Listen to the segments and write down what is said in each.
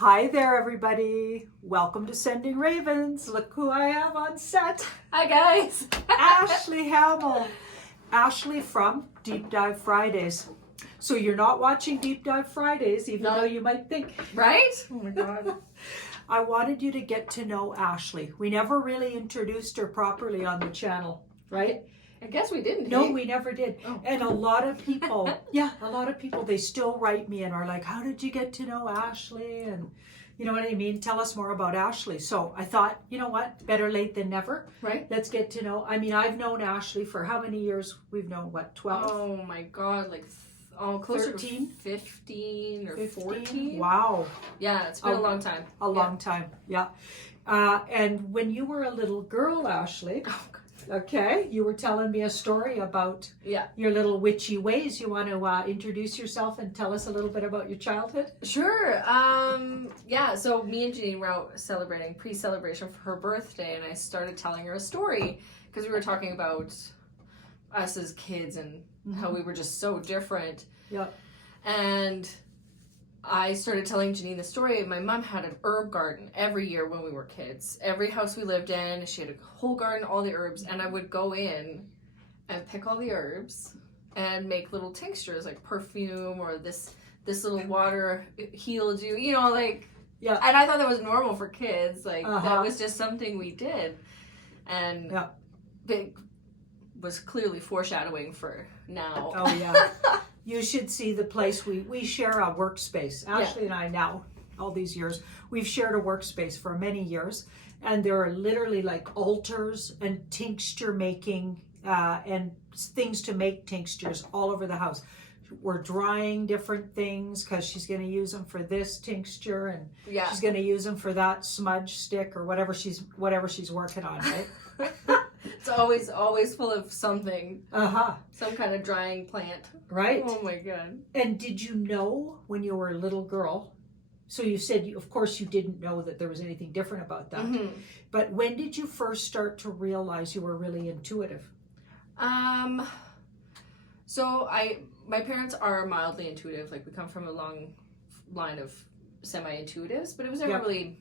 Hi there, everybody. Welcome to Sending Ravens. Look who I have on set. Hi, guys. Ashley Hamill. Ashley from Deep Dive Fridays. So you're not watching Deep Dive Fridays, even though you might think. Right? Oh my God. I wanted you to get to know Ashley. We never really introduced her properly on the channel, right? I guess we didn't. No, we never did. Oh. And a lot of people, they still write me and are like, how did you get to know Ashley? And you know what I mean? Tell us more about Ashley. So I thought, you know what? Better late than never. Right. Let's get to know. I mean, I've known Ashley for how many years? We've known, what, 12? Oh my God, like closer 13? to 15 or 14. Wow. Yeah, it's been a long time. A long time, yeah. And when you were a little girl, Ashley, Oh, God. okay, you were telling me a story about your little witchy ways. You want to introduce yourself and tell us a little bit about your childhood? Sure. Yeah, so me and Janine were out celebrating, pre-celebration for her birthday, and I started telling her a story because we were talking about us as kids and how we were just so different. Yeah. And I started telling Janine the story. My mom had an herb garden every year when we were kids. Every house we lived in, she had a whole garden, all the herbs, and I would go in and pick all the herbs and make little tinctures like perfume or this little water healed you, you know, like. Yeah. And I thought that was normal for kids. Like that was just something we did, and it was clearly foreshadowing for now. Oh yeah. You should see the place we share a workspace. Ashley and I now, all these years, we've shared a workspace for many years, and there are literally like altars and tincture making and things to make tinctures all over the house. We're drying different things because she's going to use them for this tincture, and she's going to use them for that smudge stick or whatever she's working on, right? It's always full of something. Some kind of drying plant. Right. Oh my God. And did you know when you were a little girl? So you said, of course, you didn't know that there was anything different about that. But when did you first start to realize you were really intuitive? So my parents are mildly intuitive. Like we come from a long line of semi-intuitives, but it was never really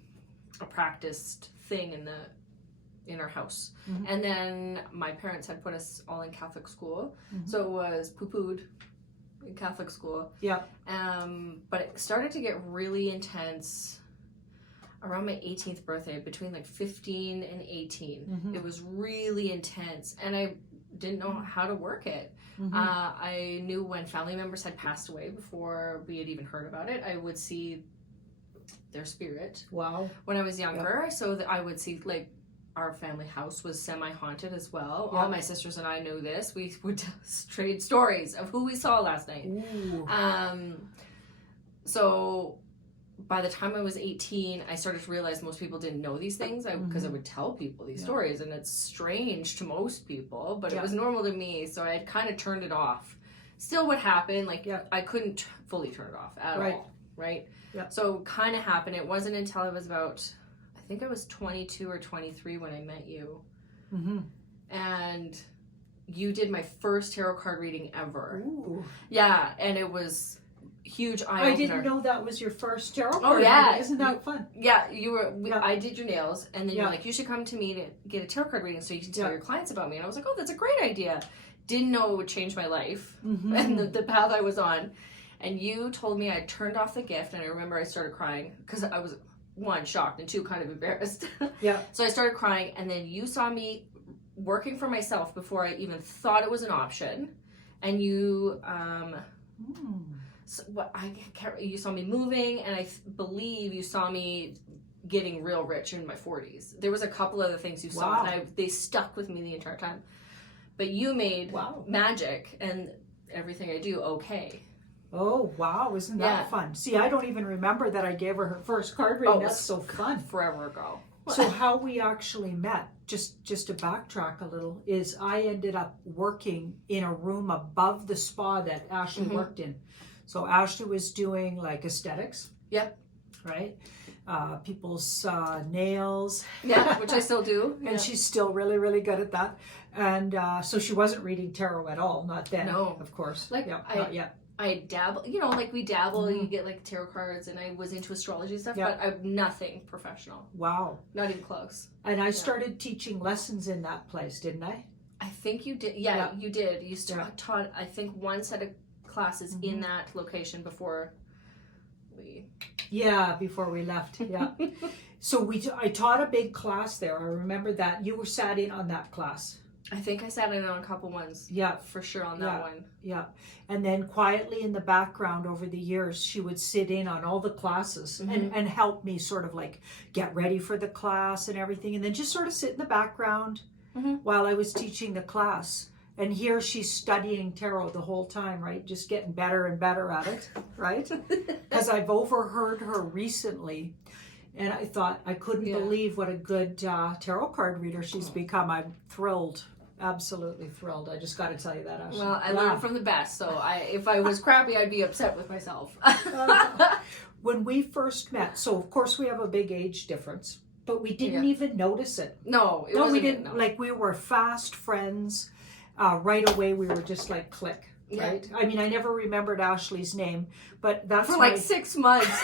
a practiced thing in our house. And then my parents had put us all in Catholic school, so it was poo-pooed in Catholic school. But it started to get really intense around my 18th birthday, between like 15 and 18. It was really intense, and I didn't know how to work it. I knew when family members had passed away before we had even heard about it, I would see their spirit. Wow. When I was younger, so that I would see, like, our family house was semi-haunted as well. All my sisters and I knew this. We would trade stories of who we saw last night. So by the time I was 18, I started to realize most people didn't know these things because I would tell people these stories, and it's strange to most people, but it was normal to me, so I had kind of turned it off. Still would happen, like I couldn't fully turn it off at all, right? So kind of happened. It wasn't until I was about, I think I was 22 or 23 when I met you. And you did my first tarot card reading ever. Yeah, and it was huge eye-opener. I didn't know that was your first tarot card. Oh yeah. Isn't that fun? Yeah, you were. I did your nails, and then you were like, you should come to me to get a tarot card reading so you can tell your clients about me. And I was like, oh, that's a great idea. Didn't know it would change my life and the path I was on. And you told me I turned off the gift, and I remember I started crying because I was, one, shocked, and two, kind of embarrassed. So I started crying, and then you saw me working for myself before I even thought it was an option, and you so you saw me moving, and I believe you saw me getting real rich in my 40s. There was a couple other things you saw, and they stuck with me the entire time. But you made magic and everything I do okay. Oh, wow. Isn't that fun? See, I don't even remember that I gave her her first card reading. That's so fun. Forever ago. So how we actually met, just to backtrack a little, is I ended up working in a room above the spa that Ashley worked in. So Ashley was doing like aesthetics. Right? People's nails. Which I still do. And she's still really, really good at that. And so she wasn't reading tarot at all. Not then, of course. Like, not yet. I dabble, like we dabble, you get like tarot cards, and I was into astrology stuff, but I'm nothing professional. Wow. Not even close. And I started teaching lessons in that place, didn't I? I think you did. Yeah, you did. You taught, I think, one set of classes in that location before we... Yeah, before we left, yeah. So I taught a big class there. I remember that. You were sat in on that class. I think I sat in on a couple ones. Yeah. For sure on that one. Yeah. And then quietly in the background over the years, she would sit in on all the classes and help me sort of like get ready for the class and everything. And then just sort of sit in the background while I was teaching the class. And here she's studying tarot the whole time, right? Just getting better and better at it, right? Because I've overheard her recently. And I thought, I couldn't believe what a good tarot card reader she's become. I'm thrilled. Absolutely thrilled. I just got to tell you that, Ashley. Well, I learned from the best. So if I was crappy, I'd be upset with myself. When we first met, so of course we have a big age difference, but we didn't even notice it. No, we didn't. No. Like, we were fast friends. Right away, we were just like click. Right? I mean, I never remembered Ashley's name, but that's for like 6 months.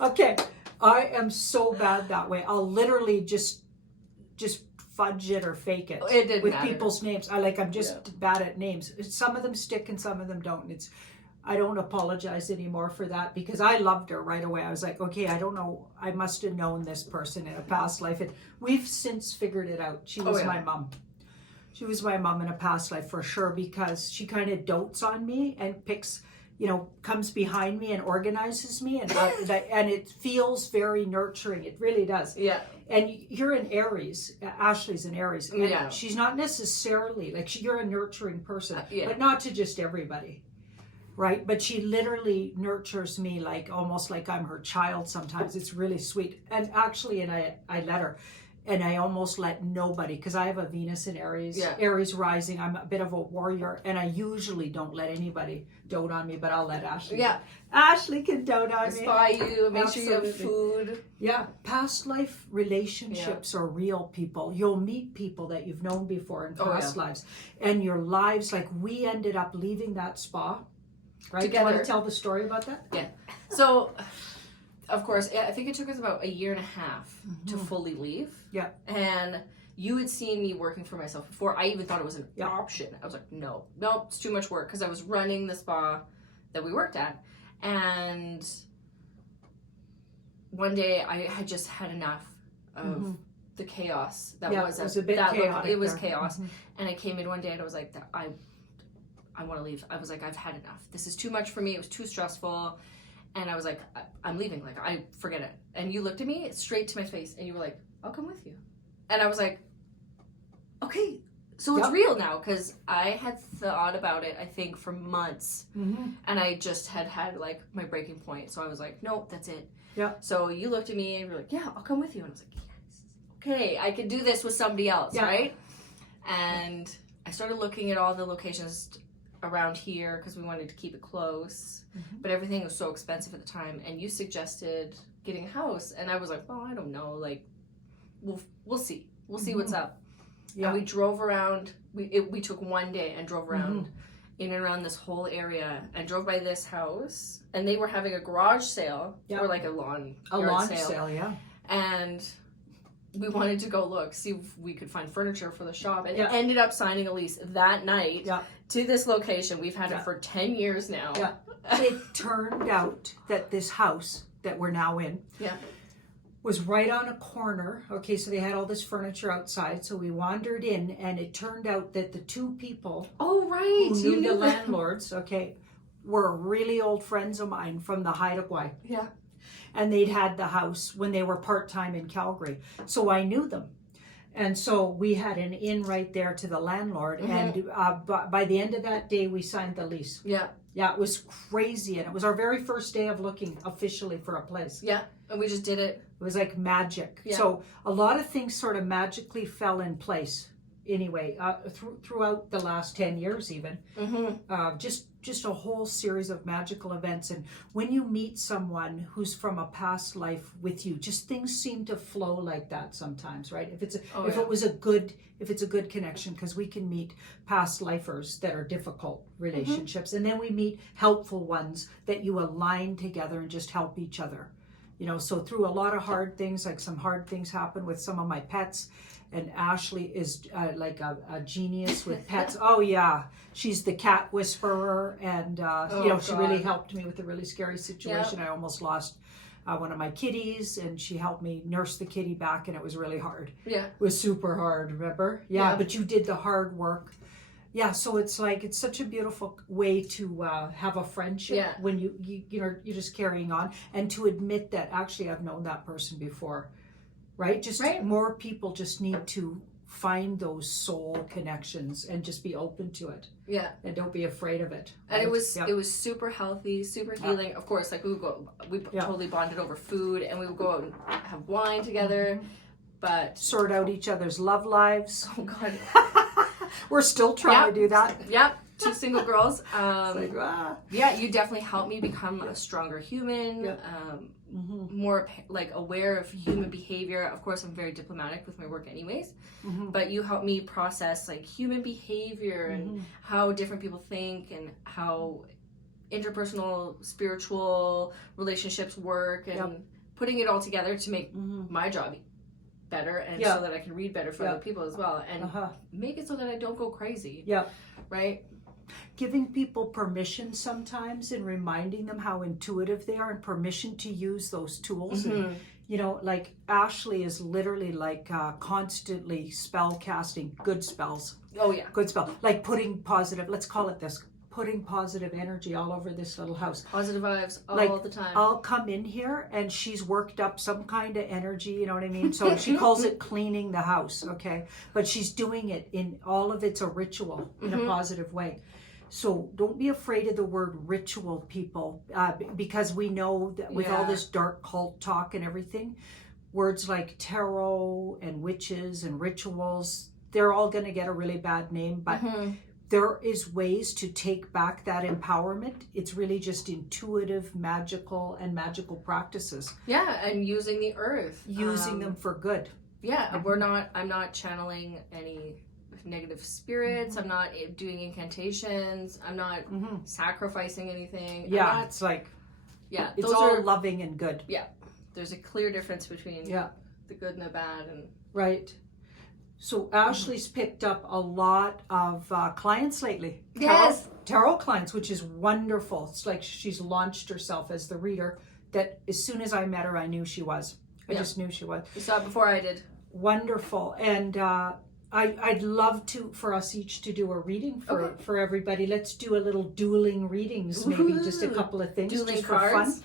Okay, I am so bad that way. I'll literally just fudge it or fake it. It didn't with matter. People's names. I'm just bad at names. Some of them stick and some of them don't. I don't apologize anymore for that because I loved her right away. I was like, okay, I don't know. I must have known this person in a past life, and we've since figured it out. She was my mom. She was my mom in a past life for sure because she kind of dotes on me and picks. Comes behind me and organizes me, and and it feels very nurturing. It really does. Yeah. And you're an Aries. Ashley's an Aries. And she's not necessarily you're a nurturing person, but not to just everybody, right? But she literally nurtures me almost like I'm her child. Sometimes it's really sweet. And actually, I let her. And I almost let nobody, because I have a Venus in Aries, Aries rising. I'm a bit of a warrior, and I usually don't let anybody dote on me, but I'll let Ashley. Yeah. Ashley can dote on me. Spy you, make sure you have food. Yeah. Past life relationships are real, people. You'll meet people that you've known before in past lives. And your lives, we ended up leaving that spa, right? Together. Do you want to tell the story about that? Yeah. So... Of course, I think it took us about 1.5 years to fully leave. Yeah. And you had seen me working for myself before I even thought it was an option. I was like, no, it's too much work, because I was running the spa that we worked at. And one day I had just had enough of the chaos that was it was a bit chaotic. It was chaos. And I came in one day and I was like, I want to leave. I was like, I've had enough. This is too much for me. It was too stressful. And I was like, I'm leaving. I forget it. And you looked at me straight to my face and you were like, I'll come with you. And I was like, okay, so it's real now. Because I had thought about it, I think, for months. And I just had my breaking point. So I was like, nope, that's it. Yeah. So you looked at me and you were like, yeah, I'll come with you. And I was like, yes. Okay, I could do this with somebody else, right? And I started looking at all the locations around here because we wanted to keep it close, but everything was so expensive at the time. And you suggested getting a house, and I was like, well, I don't know, we'll see what's up. And we drove around. We took one day and drove around in and around this whole area, and drove by this house, and they were having a garage sale or a lawn sale, and we wanted to go see if we could find furniture for the shop, and ended up signing a lease that night to this location. We've had it for 10 years now. Yeah. It turned out that this house that we're now in was right on a corner. Okay, so they had all this furniture outside, so we wandered in, and it turned out that the two people who knew the landlords, were really old friends of mine from the Haida. Yeah. And they'd had the house when they were part-time in Calgary. So I knew them. And so we had an in right there to the landlord. And by the end of that day, we signed the lease. Yeah. Yeah, it was crazy. And it was our very first day of looking officially for a place. Yeah, and we just did it. It was like magic. Yeah. So a lot of things sort of magically fell in place. anyway, throughout the last 10 years even, just a whole series of magical events. And when you meet someone who's from a past life with you, just things seem to flow like that sometimes, right? If it's a good connection, because we can meet past lifers that are difficult relationships, and then we meet helpful ones that you align together and just help each other. You know, so through a lot of hard things, like some hard things happen with some of my pets, and Ashley is like a genius with pets. Oh yeah, she's the cat whisperer, and she really helped me with a really scary situation. I almost lost one of my kitties, and she helped me nurse the kitty back, and it was really hard. Yeah, it was super hard. Remember? Yeah. But you did the hard work. Yeah, so it's like, it's such a beautiful way to have a friendship when you're just carrying on, and to admit that actually I've known that person before, right? More people just need to find those soul connections and just be open to it. Yeah. And don't be afraid of it. Right? And it was super healthy, super healing. Of course, like we totally bonded over food, and we would go out and have wine together, but sort out each other's love lives. Oh God. We're still trying to do that. Yep. 2 single girls. Yeah, you definitely helped me become a stronger human, more like aware of human behavior. Of course, I'm very diplomatic with my work anyways, but you helped me process like human behavior and how different people think, and how interpersonal spiritual relationships work, and putting it all together to make my job better, and so that I can read better for other people as well, and make it so that I don't go crazy. Right? Giving people permission sometimes, and reminding them how intuitive they are, and permission to use those tools. And, you know, like Ashley is literally like constantly spell casting good spells. Oh yeah. Good spell. Like putting positive, let's call it this, putting positive energy all over this little house. Positive vibes all the time. I'll come in here and she's worked up some kind of energy, you know what I mean? So she calls it cleaning the house, okay? But she's doing it in all of it's a ritual in a positive way. So don't be afraid of the word ritual, people, because we know that with all this dark cult talk and everything, words like tarot and witches and rituals, they're all going to get a really bad name, but there is ways to take back that empowerment. It's really just intuitive, magical practices. Yeah, and using the earth. Using them for good. Yeah, I'm not channeling any negative spirits. I'm not doing incantations. I'm not sacrificing anything. Yeah, it's like, it's all loving and good. Yeah, there's a clear difference between the good and the bad. And right. So Ashley's picked up a lot of clients lately. Yes. Tarot clients, which is wonderful. It's like she's launched herself as the reader that as soon as I met her, I knew she was. I just knew she was. You saw it before I did. Wonderful. And I'd love for us each to do a reading for everybody. Let's do a little dueling readings, maybe just a couple of things. Dueling just cards. For fun.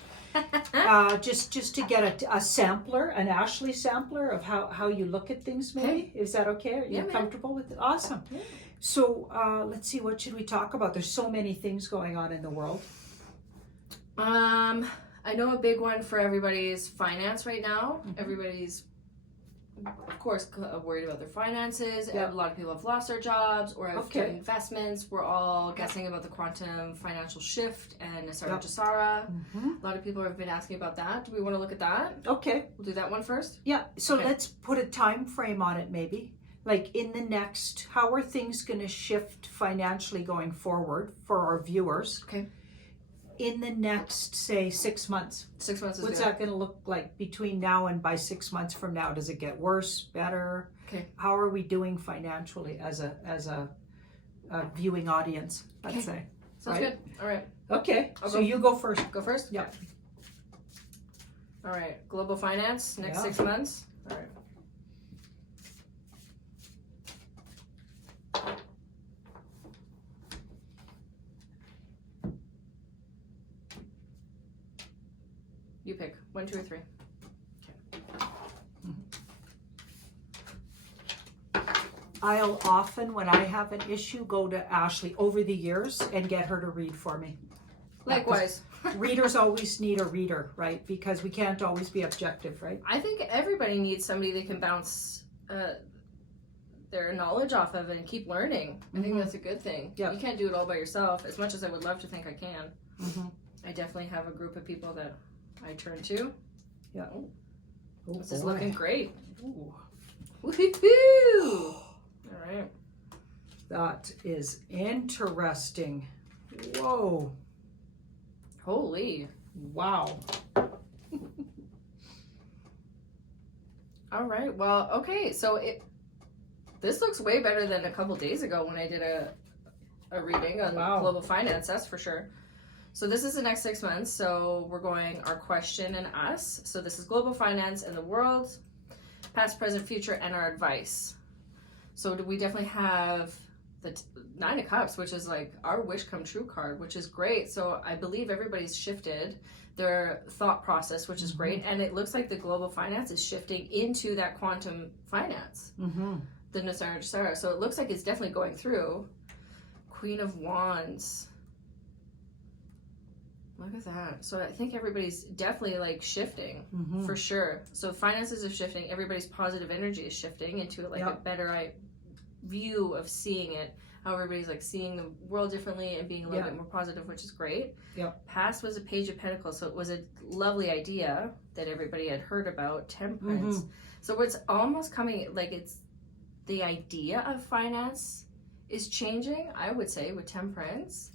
Just to get a sampler, an Ashley sampler of how you look at things, maybe. Is that okay? Are you comfortable with it? Awesome. Yeah. So let's see, what should we talk about? There's so many things going on in the world. I know a big one for everybody is finance right now. Everybody's, of course, worried about their finances. A lot of people have lost their jobs or have done investments. We're all guessing about the quantum financial shift and Asara Jasara. A lot of people have been asking about that. Do we want to look at that? Okay. We'll do that one first? Yeah. So let's put a time frame on it, maybe. Like in the next, how are things going to shift financially going forward for our viewers? Okay. In the next, say, 6 months. 6 months is What's good. that going to look like between now and by 6 months from now? Does it get worse, better? Okay. How are we doing financially as a viewing audience, let's say? Sounds good. All right. Okay. So you go first. Go first? Yep. All right. Global finance, next 6 months. All right. You pick 1, 2, or 3. Okay. I'll often, when I have an issue, go to Ashley over the years and get her to read for me. Likewise. Readers always need a reader, right? Because we can't always be objective, right? I think everybody needs somebody they can bounce their knowledge off of and keep learning. I think that's a good thing. Yeah. You can't do it all by yourself, as much as I would love to think I can. Mm-hmm. I definitely have a group of people that I turn to. Yeah. Oh, Oh, this is boy. looking great. Ooh. Woohoo! All right. That is interesting. Whoa. Holy. Wow. All right. Well, okay. So this looks way better than a couple days ago when I did a reading on global finance. That's for sure. So this is the next 6 months. So we're going our question and us. So this is global finance and the world, past, present, future, and our advice. So we definitely have the Nine of Cups, which is like our wish come true card, which is great. So I believe everybody's shifted their thought process, which is great. And it looks like the global finance is shifting into that quantum finance, the Nasara. So it looks like it's definitely going through. Queen of Wands. Look at that. So I think everybody's definitely like shifting for sure. So finances are shifting. Everybody's positive energy is shifting into like a better view of seeing it. How everybody's like seeing the world differently and being a little bit more positive, which is great. Past was a Page of Pentacles. So it was a lovely idea that everybody had heard about, Temperance. So it's almost coming, like it's the idea of finance is changing, I would say, with Temperance.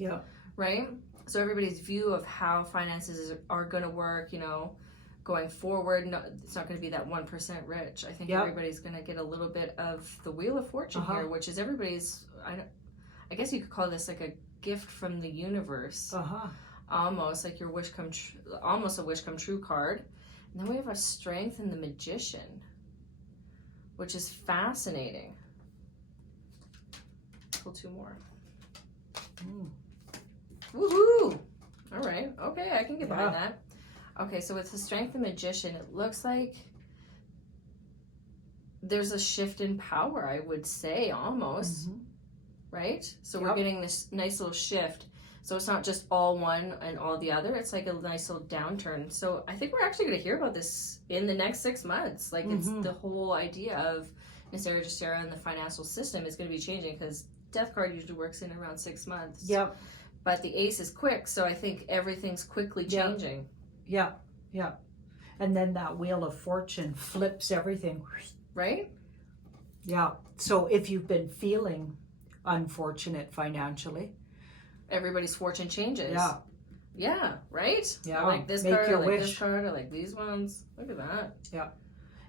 Right? So everybody's view of how finances are going to work, you know, going forward. No, it's not going to be that 1% rich. I think everybody's going to get a little bit of the Wheel of Fortune here, which is everybody's, I guess you could call this like a gift from the universe. Almost like your wish come true, almost a wish come true card. And then we have our Strength and the Magician, which is fascinating. Pull two more. Woohoo! All right. Okay, I can get behind that. Okay, so with the Strength and Magician, it looks like there's a shift in power, I would say, almost. Right? So we're getting this nice little shift. So it's not just all one and all the other. It's like a nice little downturn. So I think we're actually going to hear about this in the next 6 months. Like it's the whole idea of Nasara and the financial system is going to be changing because Death card usually works in around 6 months. But the Ace is quick, so I think everything's quickly changing. And then that Wheel of Fortune flips everything. Right? So if you've been feeling unfortunate financially, everybody's fortune changes. Right? Yeah. I like this Make card, your I like wish. this card, I like these ones. Look at that.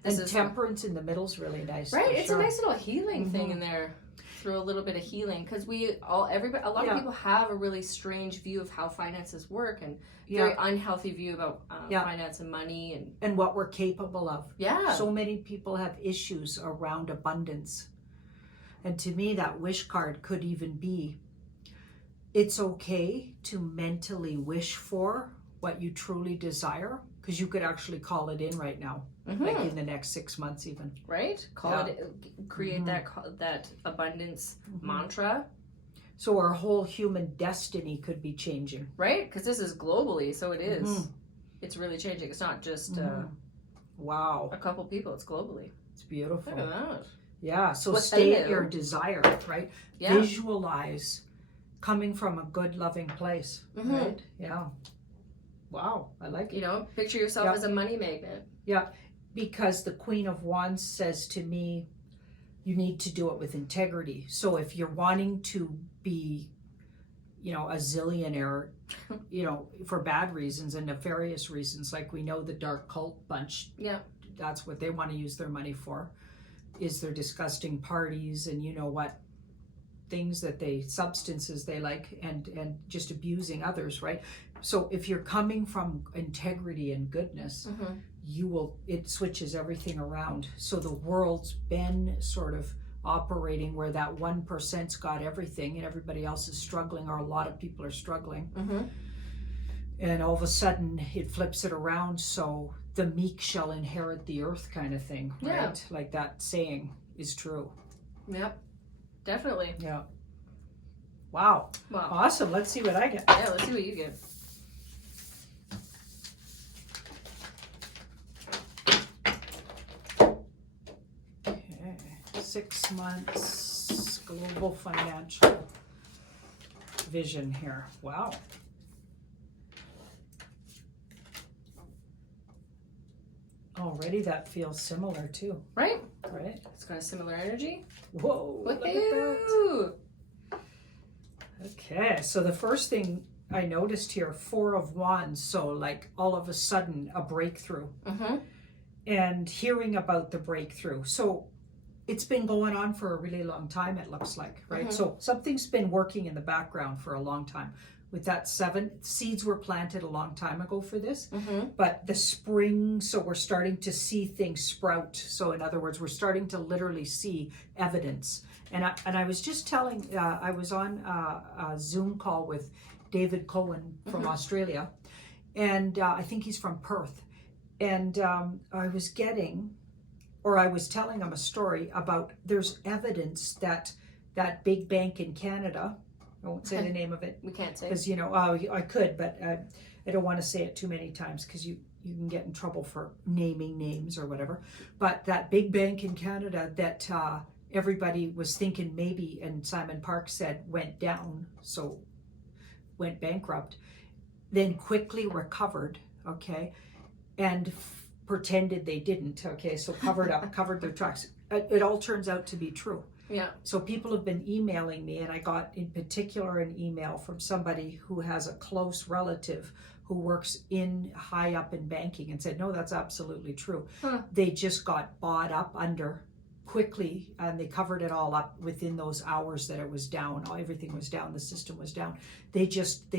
And Temperance in the middle is really nice. Right? It's a nice little healing thing in there. Throw a little bit of healing because a lot of people have a really strange view of how finances work and very unhealthy view about finance and money and what we're capable of. So many people have issues around abundance, and to me that wish card could even be, it's okay to mentally wish for what you truly desire, because you could actually call it in right now. Like in the next 6 months even. Right? Create that abundance mantra. So our whole human destiny could be changing. Right? Because this is globally, so it is. It's really changing. It's not just a couple people, it's globally. It's beautiful. Look at that. Yeah, so state your desire, right? Visualize coming from a good, loving place, right? Wow, I like it. You know, picture yourself as a money magnet. Because the Queen of Wands says to me, you need to do it with integrity. So if you're wanting to be, a zillionaire, for bad reasons and nefarious reasons, like we know the dark cult bunch, that's what they want to use their money for, is their disgusting parties and things substances they like and just abusing others, right? So if you're coming from integrity and goodness, it switches everything around. So the world's been sort of operating where that 1%'s got everything and everybody else is struggling, or a lot of people are struggling. And all of a sudden it flips it around, so the meek shall inherit the earth kind of thing, right? Like that saying is true. Definitely. Wow. Awesome. Let's see what I get. Let's see what you get. 6 months global financial vision here. Wow. Already that feels similar too. Right? Right? It's got a similar energy. Whoa. Look at that. Woohoo! Okay, so the first thing I noticed here, 4 of Wands, so like all of a sudden a breakthrough. Mm-hmm. And hearing about the breakthrough. So it's been going on for a really long time, it looks like, right? Mm-hmm. So something's been working in the background for a long time. With that 7, seeds were planted a long time ago for this, Mm-hmm. but the spring, so we're starting to see things sprout. So in other words, we're starting to literally see evidence. And I was just telling, I was on a Zoom call with David Cohen from Mm-hmm. Australia, and I think he's from Perth. And I was telling him a story about there's evidence that that big bank in Canada, I won't say the name of it We can't say. because I could, but I don't want to say it too many times because you can get in trouble for naming names or whatever. But that big bank in Canada that everybody was thinking maybe, and Simon Park said went down, so went bankrupt, then quickly recovered, okay, and pretended they didn't, okay, so covered their tracks. It all turns out to be true. Yeah. So people have been emailing me, and I got in particular an email from somebody who has a close relative who works high up in banking and said, no, that's absolutely true. Huh. They just got bought up under quickly, and they covered it all up within those hours that it was down. Everything was down, the system was down. They're just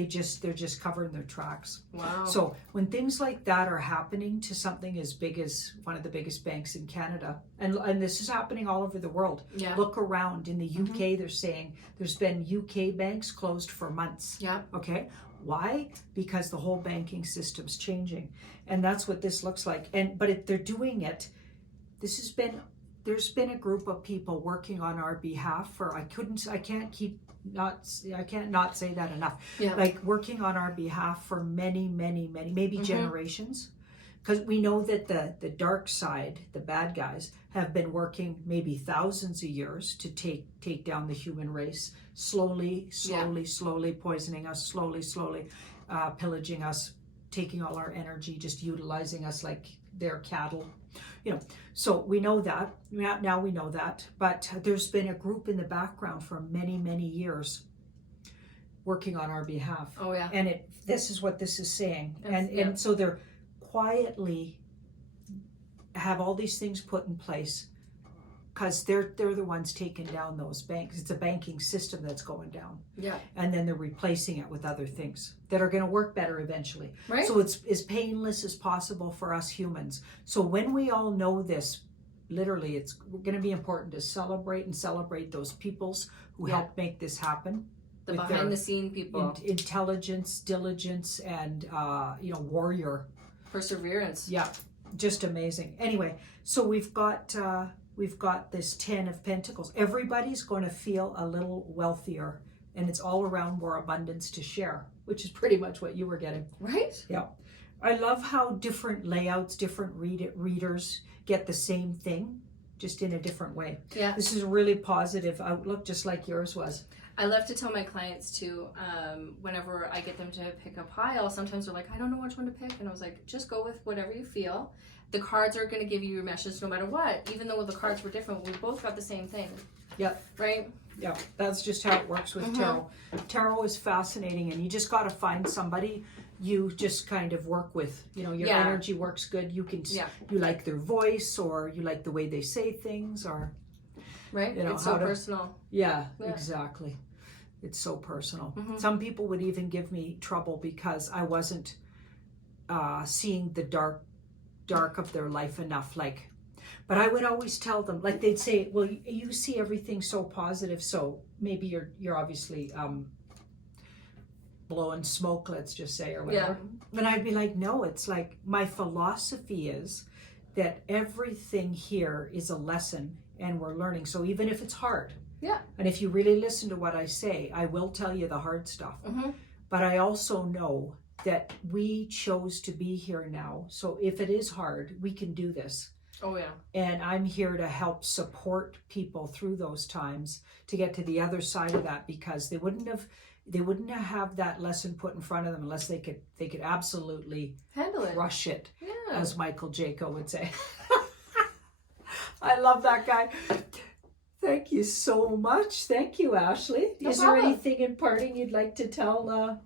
covering their tracks. Wow. So when things like that are happening to something as big as one of the biggest banks in Canada, and this is happening all over the world. Yeah. Look around in the UK, they're saying there's been UK banks closed for months. Yeah. Okay. Why? Because the whole banking system's changing, and that's what this looks like. But they're doing it. There's been a group of people working on our behalf for, I can't not say that enough. Yeah. Like working on our behalf for many, maybe generations. Because we know that the dark side, the bad guys, have been working maybe thousands of years to take down the human race, slowly poisoning us, slowly pillaging us, taking all our energy, just utilizing us like their cattle. So we know that. Now we know that. But there's been a group in the background for many years working on our behalf. Oh, yeah. And this is what this is saying. Yeah. And so they're quietly have all these things put in place because they're the ones taking down those banks. It's a banking system that's going down. Yeah. And then they're replacing it with other things that are going to work better eventually. Right. So it's as painless as possible for us humans. So when we all know this, literally, it's going to be important to celebrate those peoples who helped make this happen. The with behind the scene people. Intelligence, diligence, and warrior. Perseverance. Yeah, just amazing. Anyway, so we've got this 10 of Pentacles. Everybody's going to feel a little wealthier, and it's all around more abundance to share, which is pretty much what you were getting. Right? Yeah. I love how different layouts, different readers get the same thing, just in a different way. Yeah. This is a really positive outlook, just like yours was. I love to tell my clients too, whenever I get them to pick a pile, sometimes they're like, I don't know which one to pick. And I was like, just go with whatever you feel. The cards are going to give you your message no matter what. Even though the cards were different, we both got the same thing. Yep. Right? Yeah, that's just how it works with tarot. Tarot is fascinating, and you just got to find somebody you just kind of work with. Your energy works good. You can, you like their voice, or you like the way they say things, or right. It's so personal. Yeah, exactly. It's so personal. Some people would even give me trouble because I wasn't seeing the dark of their life enough. But I would always tell them, like they'd say, well, you see everything so positive, so maybe you're obviously blowing smoke, let's just say, or whatever. Yeah. And I'd be like, no, it's like my philosophy is that everything here is a lesson and we're learning. So even if it's hard, and if you really listen to what I say, I will tell you the hard stuff. But I also know that we chose to be here now. So if it is hard, we can do this. Oh yeah. And I'm here to help support people through those times to get to the other side of that, because they wouldn't have that lesson put in front of them unless they could absolutely handle it, crush it, yeah. as Michael Jaco would say. I love that guy. Thank you so much. Thank you, Ashley. No Is problem. there anything in parting you'd like to tell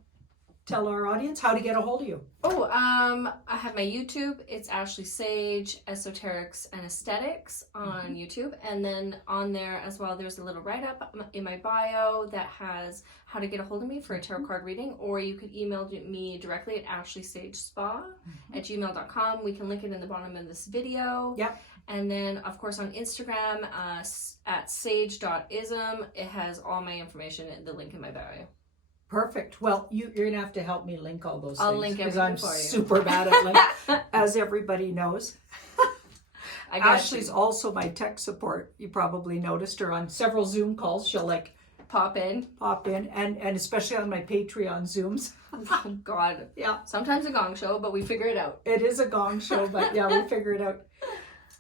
our audience? How to get a hold of you? Oh, I have my YouTube. It's Ashley Sage Esoterics and Aesthetics on YouTube, and then on there as well, there's a little write-up in my bio that has how to get a hold of me for a tarot card reading, or you could email me directly at ashleysagespA@gmail.com. We can link it in the bottom of this video. Yep. And then, of course, on Instagram, at sage.ism, it has all my information and the link in my bio. Perfect. Well, you're going to have to help me link all those I'll things. link because everything I'm for you. super bad at link, as everybody knows. Ashley's also my tech support. You probably noticed her on several Zoom calls. She'll like pop in, and especially on my Patreon Zooms. Oh God. Yeah. Sometimes a gong show, but we figure it out. It is a gong show, but yeah, we figure it out.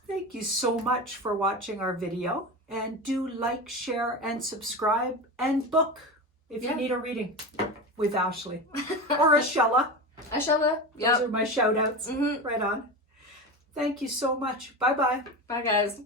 Thank you so much for watching our video, and do like, share, and subscribe, and book if you need a reading with Ashley or Ashella. Ashella. Those are my shout outs. Right on. Thank you so much. Bye-bye. Bye, guys.